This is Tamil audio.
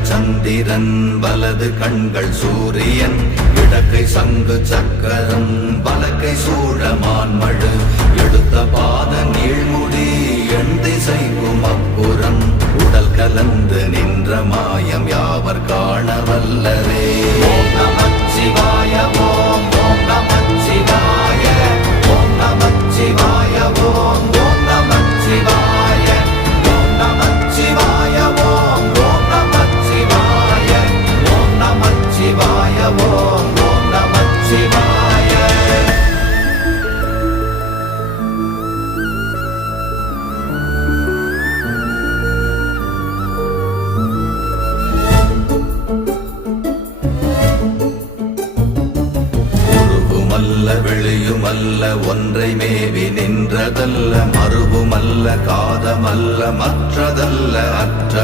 இடங்கள் சந்திரன் வலது கண்கள் சூரியன் இடக்கை சங்கு சக்கரம் வலக்கை சூழமான்மழு எடுத்த பாத நீழ்முடி எண் திசைக்கும் அப்புறம் உடல் கலந்து நின்ற மாயம் யாவர் காண வல்லரே. ஓம் நமச்சிவாய ஓம் ஓம் நமச்சிவாய ஓம் நமச்சிவாய ஓம் ஓம் நமச்சிவாய ஓம் நமச்சிவாய ஓம் ஓம் நமச்சிவாய ஓம் நமச்சிவாய ஓம் ஓம் நமச்சிவாய. வெளியுமல்ல ஒன்றை மேவி நின்றதல்ல மறுவுமல்ல காதமல்ல மற்றதல்ல அற்றது